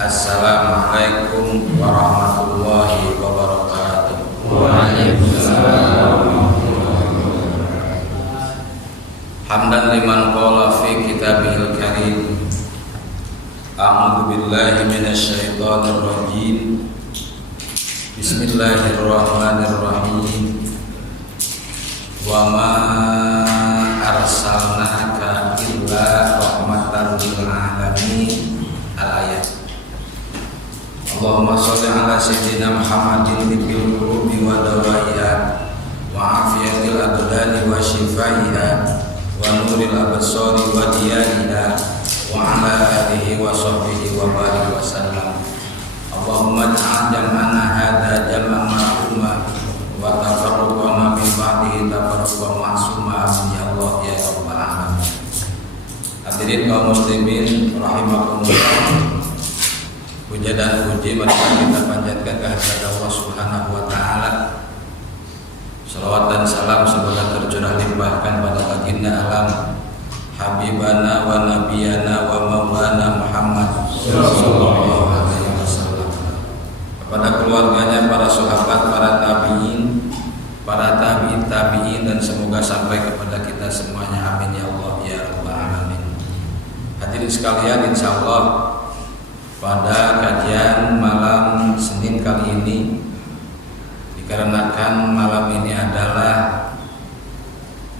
Assalamualaikum warahmatullahi wabarakatuh. Waalaikumsalam. Hamdan liman qala fi kitabihil karim. A'udzu billahi minasyaitonir rajim. Bismillahirrahmanirrahim. Wa ma arsalnaka illa rahmatan lil alamin. Al-ayat. Allahumma sholli ala sayyidina Muhammadin tibbil qulubi wa dawaiha wa afiyatil abdani wa shifaiha wa nuril absari wa diyaiha wa ala alihi wa sahbihi wa barik wa sallam. Allahumma ja'al jam'ana hadza jam'an ma'ruma wa tafarruqana min ba'dihi tafarruqan ma'suma ya Allah ya rabbal alamin. Hadirin kaum muslimin rahimakumullah. Puja dan puji marilah kita panjatkan kehadirat Allah Subhanahu wa taala. Salawat dan salam semoga tercurah limpahkan pada baginda alam habibana wa nabiyana wa maulana Muhammad sallallahu alaihi wasallam, kepada keluarganya, para sahabat, para tabi'in, para tabi'in dan semoga sampai kepada kita semuanya, amin ya Allah ya rabbal alamin. Hadirin sekalian, insyaallah pada kajian malam Senin kali ini, dikarenakan malam ini adalah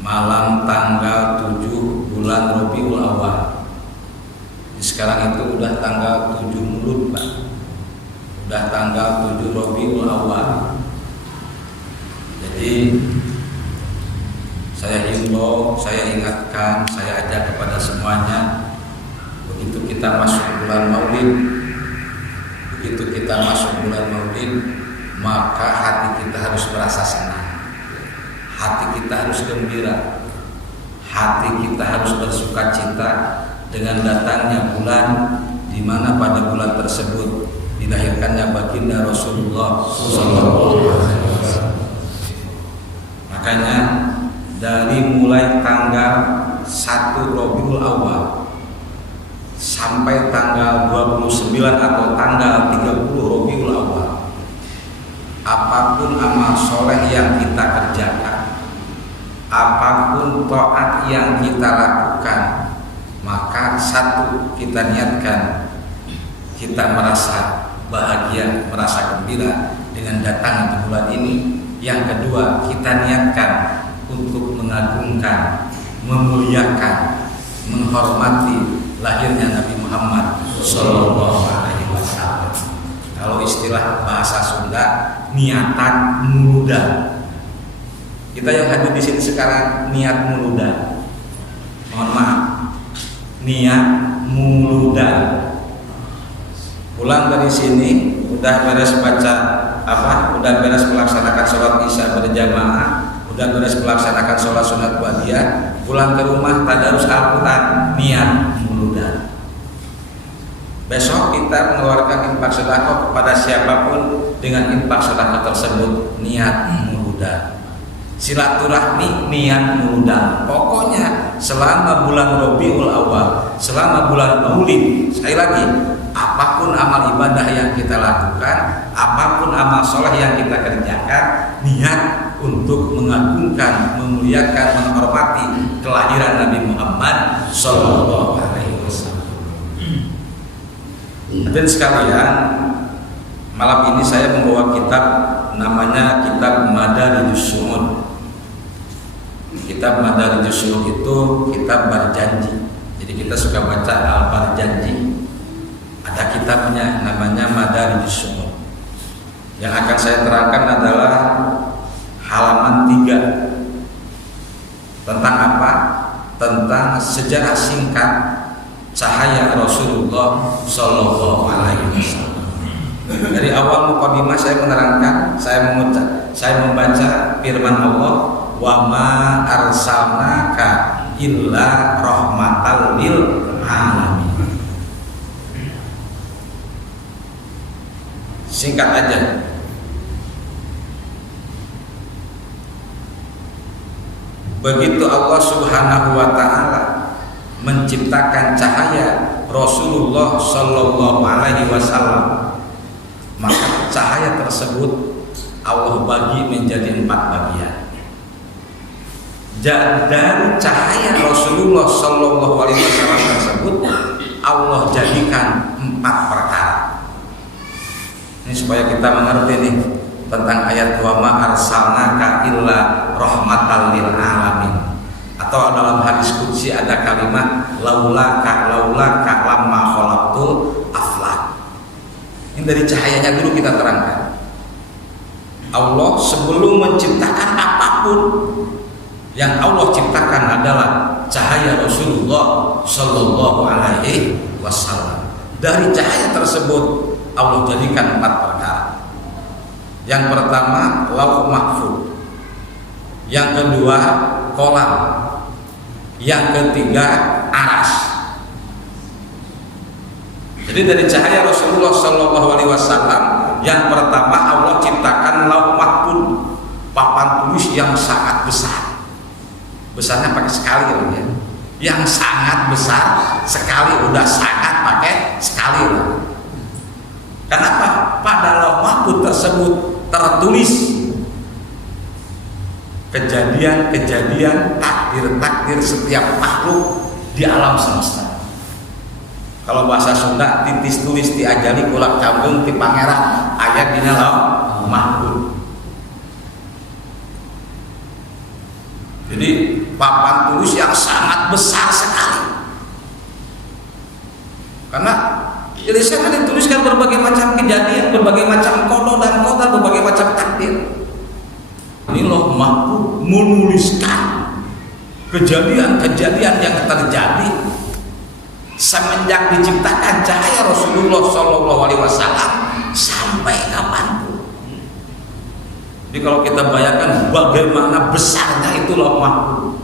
malam tanggal 7 bulan Rabiul Awal. Sekarang itu udah tanggal 7 Mulut, Pak. Udah tanggal 7 Rabiul Awal. Jadi saya himbau, saya ingatkan, saya ajak kepada semuanya, begitu kita masuk bulan Maulid, maka hati kita harus merasa senang, hati kita harus gembira, hati kita harus bersuka cita dengan datangnya bulan, di mana pada bulan tersebut dilahirkannya baginda Rasulullah SAW. Makanya dari mulai tanggal 1 Rabiul Awal sampai tanggal 29 atau tanggal 30 Rabiul Awal, apapun amal soleh yang kita kerjakan, apapun taat yang kita lakukan, maka satu, kita niatkan kita merasa bahagia, merasa gembira dengan datangnya bulan ini. Yang kedua, kita niatkan untuk mengagungkan, memuliakan, menghormati lahirnya Nabi Muhammad Sallallahu Alaihi Wasallam. Kalau istilah bahasa Sunda, niatan muludan. Kita yang hadir di sini sekarang niat muludan. Mohon maaf, niat muludan. Pulang dari sini, udah beres baca udah beres melaksanakan sholat isya berjamaah, udah beres melaksanakan sholat sunat ba'diyah, pulang ke rumah tadarus Al-Quran, niat muludan. Besok kita mengeluarkan infak sedekah kepada siapapun dengan infak sedekah tersebut, niat muludan. Silaturahmi, niat muludan. Pokoknya selama bulan Rabiul Awal, selama bulan Maulid, sekali lagi, apapun amal ibadah yang kita lakukan, apapun amal soleh yang kita kerjakan, niat untuk mengagungkan, memuliakan, menghormati kelahiran Nabi Muhammad Sallallahu Alaihi Wasallam. Dan sekalian, malam ini saya membawa kitab, namanya kitab Madarijus Su'ud. Kitab Madarijus Su'ud itu kitab berjanji. Jadi kita suka baca Al-Barjanji. Ada kitabnya namanya Madarijus Su'ud. Yang akan saya terangkan adalah halaman 3. Tentang apa? Tentang sejarah singkat cahaya Rasulullah Sallallahu Alaihi Wasallam. Dari awal mukadimah saya menerangkan, saya membaca firman Allah, wa ma arsalnaka illa rahmatal lil alamin. Singkat aja. Begitu Allah Subhanahu wa taala menciptakan cahaya Rasulullah Sallallahu Alaihi Wasallam, maka cahaya tersebut Allah bagi menjadi 4 bagian. Dari cahaya Rasulullah Sallallahu Alaihi Wasallam tersebut Allah jadikan 4 perkara. Ini supaya kita mengerti nih tentang ayat wa ma arsalnaka illa rahmatan lil alamin. Atau dalam hadis qudsi ada kalimat laulaka lamma khalaqtul aflak. Ini dari cahayanya dulu kita terangkan. Allah sebelum menciptakan apapun, yang Allah ciptakan adalah cahaya Rasulullah Sallallahu Alaihi Wasallam. Dari cahaya tersebut Allah jadikan 4 perkara. Yang pertama lauh mahfuz, yang kedua kolam, yang ketiga aras. Jadi dari cahaya Rasulullah Sallallahu Alaihi Wasallam, yang pertama Allah ciptakan lauh mahfuz, papan tulis yang sangat besar. Besarnya pakai sekali ya. Yang sangat besar sekali, udah sangat pakai sekali lah. Kenapa? Pada lauh mahfuz tersebut tertulis kejadian-kejadian, takdir-takdir setiap makhluk di alam semesta. Kalau bahasa Sunda, titis tulis diajali kulak cambung ti pangeran, ayat dina lauh mahfuz. Jadi papan tulis yang sangat besar sekali. Karena jadi saya dituliskan berbagai macam kejadian, berbagai macam kodo dan kodar, berbagai macam takdir. Ini lauh mahfuz menuliskan kejadian-kejadian yang terjadi semenjak diciptakan cahaya Rasulullah Sallallahu Alaihi Wasallam sampai kapanpun. Jadi kalau kita bayangkan bagaimana besarnya itu lauh mahfuz.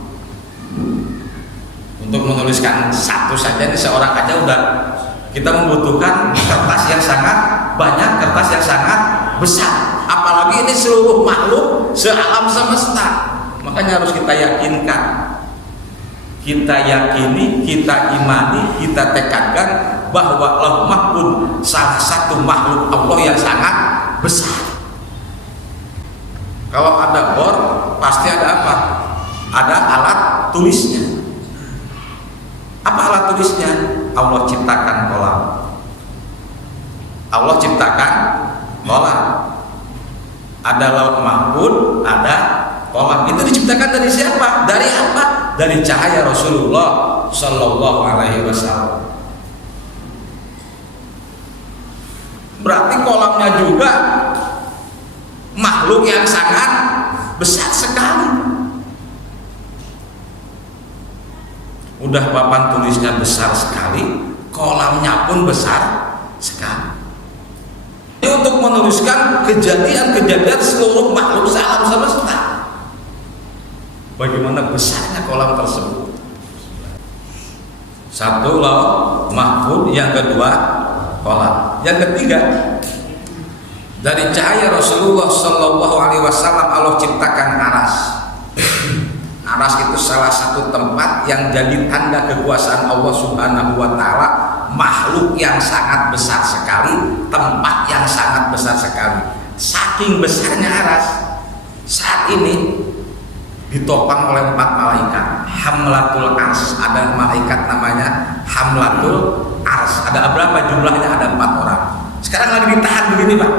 Untuk menuliskan satu saja ini seorang aja udah kita membutuhkan kertas yang sangat banyak, kertas yang sangat besar. Apalagi ini seluruh makhluk sealam semesta. Makanya harus kita yakinkan, kita yakini, kita imani, kita tekadkan bahwa lauh mahfuz salah satu makhluk Allah yang sangat besar. Kalau ada bor, pasti ada apa? Ada alat tulisnya. Apa alat tulisnya? Allah ciptakan kolam. Allah ciptakan kolam. Ada lauh mahfuz, ada kolam. Itu diciptakan dari siapa? Dari apa? Dari cahaya Rasulullah Sallallahu Alaihi Wasallam. Berarti kolamnya juga makhluk yang sangat besar sekali. Udah papan tulisnya besar sekali, kolamnya pun besar sekali. Ini untuk menuliskan kejadian-kejadian seluruh makhluk sealam semesta. Bagaimana besarnya kolam tersebut? Satu lauh mahfuz, yang kedua kolam, yang ketiga dari cahaya Rasulullah Sallallahu Alaihi Wasallam Allah ciptakan aras. Aras itu salah satu tempat yang jadi tanda kekuasaan Allah Subhanahu Wa Taala, makhluk yang sangat besar sekali, tempat yang sangat besar sekali. Saking besarnya aras, saat ini ditopang oleh 4 malaikat. Hamlatul Ars, ada malaikat namanya Hamlatul Ars. Ada berapa jumlahnya? Ada 4 orang. Sekarang lagi ditahan begini Pak,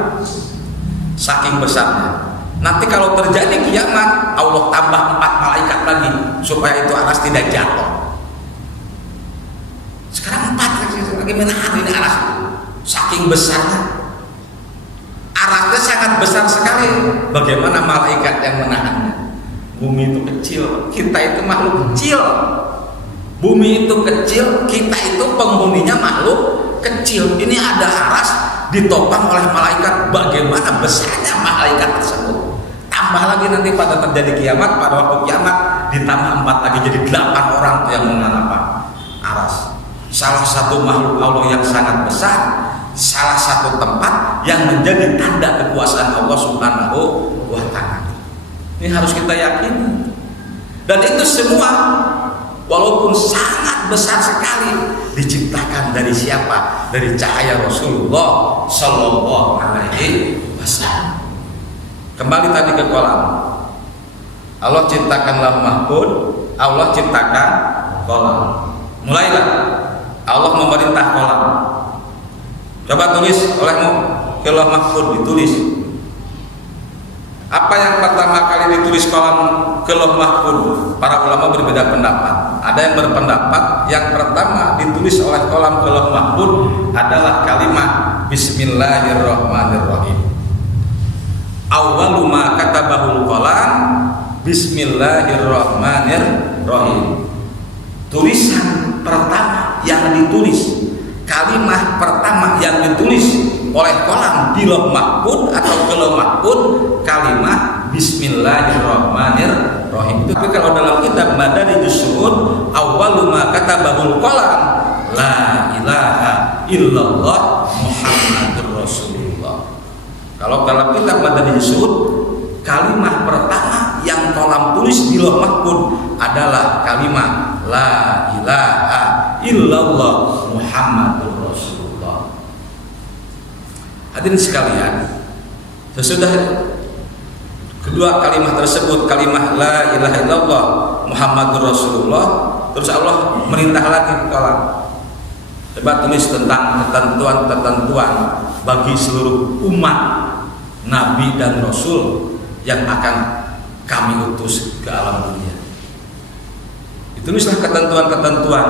saking besarnya. Nanti kalau terjadi kiamat, Allah tambah 4 malaikat lagi supaya itu aras tidak jatuh. Sekarang 4 lagi menahan ini aras, saking besarnya. Arasnya sangat besar sekali. Bagaimana malaikat yang menahannya? Bumi itu kecil, kita itu makhluk kecil. Bumi itu kecil, kita itu penghuninya makhluk kecil. Ini ada aras ditopang oleh malaikat. Bagaimana besarnya malaikat tersebut? Tambah lagi nanti pada terjadi kiamat, pada waktu kiamat ditambah 4 lagi, jadi 8 orang tuh yang menahan apa? Aras. Salah satu makhluk Allah yang sangat besar, salah satu tempat yang menjadi tanda kekuasaan Allah Subhanahu Wa Taala. Ini harus kita yakini. Dan itu semua walaupun sangat besar sekali, diciptakan dari siapa? Dari cahaya Rasulullah Sallallahu Alaihi Wasallam. Kembali tadi ke kolam. Allah ciptakan lauh mahfuz, Allah ciptakan kolam. Mulailah Allah memerintah kolam. Coba tulis olehmu ke lauh mahfuz, ditulis. Apa yang pertama kali ditulis kolam ke lauh mahfuz? Para ulama berbeda pendapat. Ada yang berpendapat yang pertama ditulis oleh kolam ke lauh mahfuz adalah kalimat Bismillahirrahmanirrahim. Awwalu ma katabahul qalam Bismillahirrahmanirrahim. Tulisan pertama yang ditulis, kalimat pertama yang ditulis oleh kolam di lauh mahfuz atau ke lauh mahfuz kalimat Bismillahirrahmanirrahim. Tapi kalau dalam kitab Madarijus Su'ud, awwalu ma katabahul qalam la ilaha illallah Muhammadur Rasulullah. Kalau dalam kitab Madarijus Su'ud, kalimat pertama yang kolam tulis di lauh mahfuz adalah kalimat la ilaha illallah Muhammadur Rasulullah. Hadirin sekalian, sesudah kedua kalimat tersebut, kalimat la ilaha illallah Muhammadur Rasulullah, terus Allah merintah lagi ke kolam. Coba tulis tentang ketentuan-ketentuan bagi seluruh umat Nabi dan Rasul yang akan kami utus ke alam dunia. Ditulislah ketentuan-ketentuan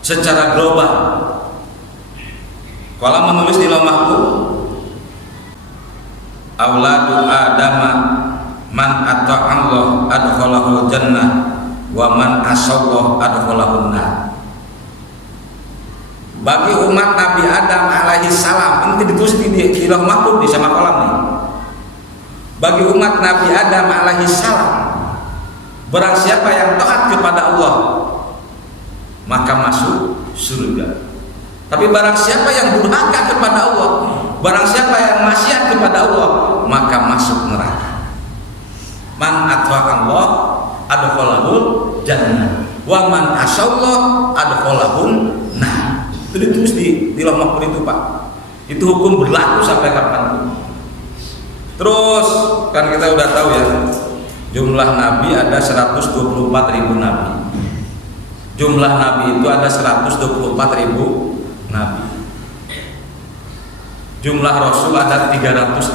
secara global. Kolam menulis di lauh mahfuz, auladu adama man ata'allah adkhalahul jannah wa man asallah adkhalahun nar. Bagi umat Nabi Adam alaihi salam, ini ditulis di lauh mahfuz di sama kolam nih. Bagi umat Nabi Adam alaihi salam, barang siapa yang taat kepada Allah maka masuk surga. Tapi barang siapa yang durhaka kepada Allah, barang siapa yang maksiat kepada Allah, maka masuk neraka. Man ata'allah adkhalahul jannah wa man asallah adkhalahun nar. Itu ditulis di lauh mahfuz itu, Pak. Itu hukum berlaku sampai kapanpun. Terus kan kita udah tahu ya, jumlah nabi ada 124.000 nabi. Jumlah nabi itu ada 124.000 nabi. Jumlah rasul ada 315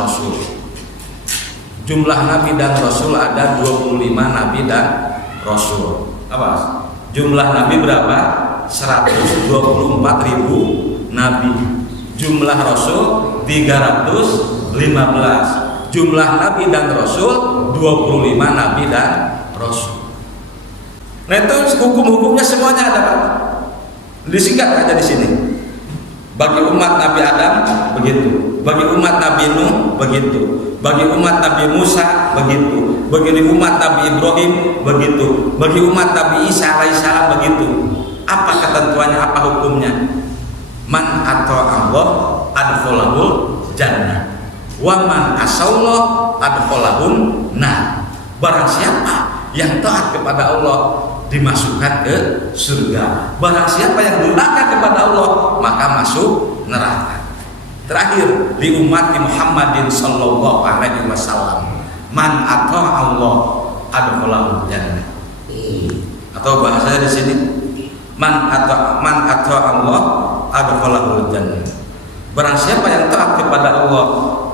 rasul. Jumlah nabi dan rasul ada 25 nabi dan rasul. Apa? Jumlah nabi berapa? 124.000 nabi. Jumlah rasul 315. Jumlah nabi dan rasul 25 nabi dan rasul. Nah itu hukum-hukumnya semuanya ada, Pak. Disingkat aja di sini. Bagi umat Nabi Adam begitu, bagi umat Nabi Nuh begitu, bagi umat Nabi Musa begitu, bagi umat Nabi Ibrahim begitu, bagi umat Nabi Isa alaihissalam begitu. Apa ketentuannya? Apa hukumnya? Man ata'allah adkhalahul jannah wa man asallah adkhalahun nar. Barang siapa yang taat kepada Allah dimasukkan ke surga. Barang siapa yang durhaka kepada Allah maka masuk neraka. Terakhir di umat Muhammadin sallallahu alaihi wasallam, man ata'allah adkhalahul jannah. Atau bahasanya di sini man ata'allah adkhalahul jannah. Barang siapa yang taat kepada Allah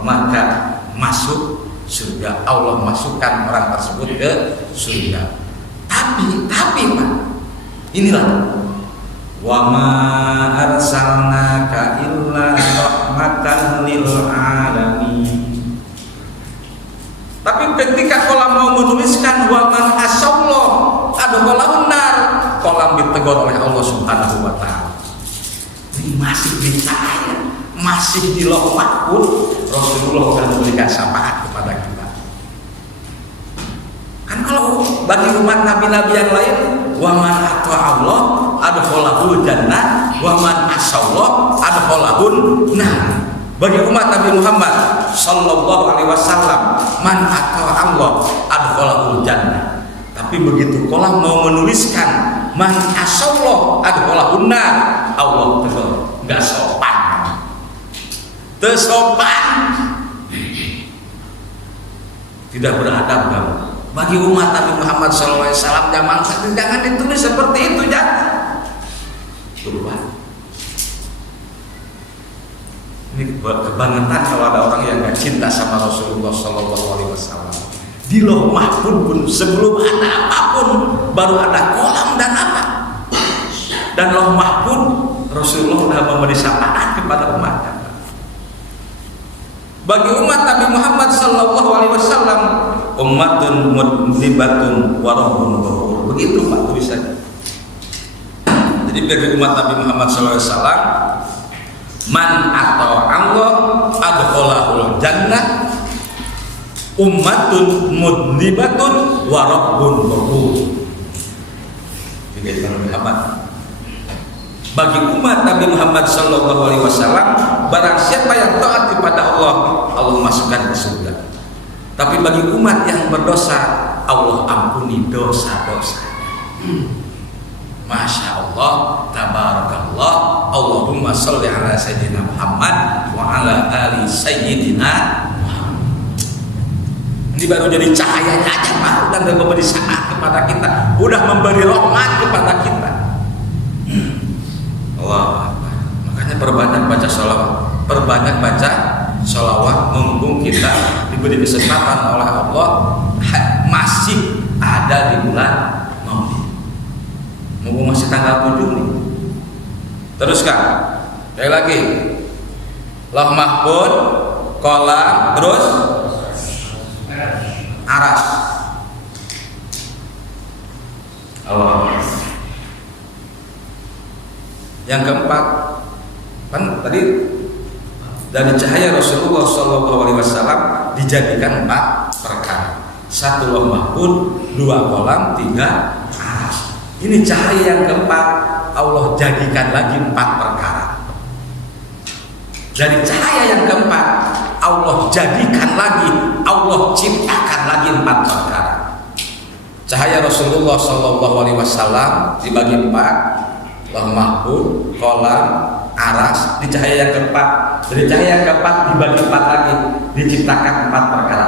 maka masuk surga. Allah masukkan orang tersebut ke surga. Tapi Pak, inilah wa ma arsalnaka illa rahmatan lil alamin. Tapi ketika kolam mau menuliskan wa man asallah adkhalahun nar, kolam ditegur oleh Allah Subhanahu wa taala. Ini masih dicahaya, masih di lauh mahfuz, Rasulullah akan memberikan syafaat kepada kita. Kan kalau bagi umat nabi-nabi yang lain, wa man ata'allah adkhalahul jannah wa man asallah adkhalahun nar. Bagi umat Nabi Muhammad sallallahu alaihi wasallam, man ata'allah adkhalahul jannah. Tapi begitu kolam mau menuliskan man asallah adkhalahu nar, Allah tegur nggak sopan, tersopan, tidak beradab kamu. Bagi umat Nabi Muhammad SAW zaman jangan ditulis seperti itu, jangan. Berubah. Ini kebangetan kalau ada orang yang nggak cinta sama Rasulullah SAW. Di Lauh Mahfuz pun sebelum ada apapun baru ada kolam dan apa. Dan Lauh Mahfuz Rasulullah sudah memberi syafaat kepada umatnya. Bagi umat Nabi Muhammad SAW, ummatun mudhibatun warahun ghafur. Begitu Pak tulisannya. Jadi bagi umat Nabi Muhammad SAW, man atau Allah adkhalahul jannah, ummatun mudhibatun warahun ghafur. Jadi Nabi Muhammad. Bagi umat Nabi Muhammad SAW, barang siapa yang taat kepada Allah, Allah masukkan ke surga. Tapi bagi umat yang berdosa, Allah ampuni dosa-dosa. Masya Allah, tabarakallah, Allahumma sholli ala sayyidina Muhammad wa ala ali sayyidina Muhammad. Ini baru jadi cahayanya aja Pak, udah memberi syafaat kepada kita, udah memberi rahmat kepada kita. Allah, makanya perbanyak baca sholawat, perbanyak baca sholawat, mumpung kita diberi kesempatan oleh Allah masih ada di bulan Maulid, mumpung masih tanggal 7 nih. Teruskan, sekali lagi, Lauh Mahfuz, kolam, terus aras. Allah. Yang keempat, kan tadi dari cahaya Rasulullah SAW dijadikan 4 perkara. 1 Lauh Mahfuz, 2 kolam, 3 aras. Ini cahaya yang keempat, Allah jadikan lagi 4 perkara. Dari cahaya yang keempat, Allah jadikan lagi, Allah ciptakan lagi 4 perkara. Cahaya Rasulullah SAW dibagi 4. Lauh Mahfuz, kolam, aras, di cahaya yang keempat. Dari cahaya yang keempat dibagi 4 lagi, diciptakan 4 perkara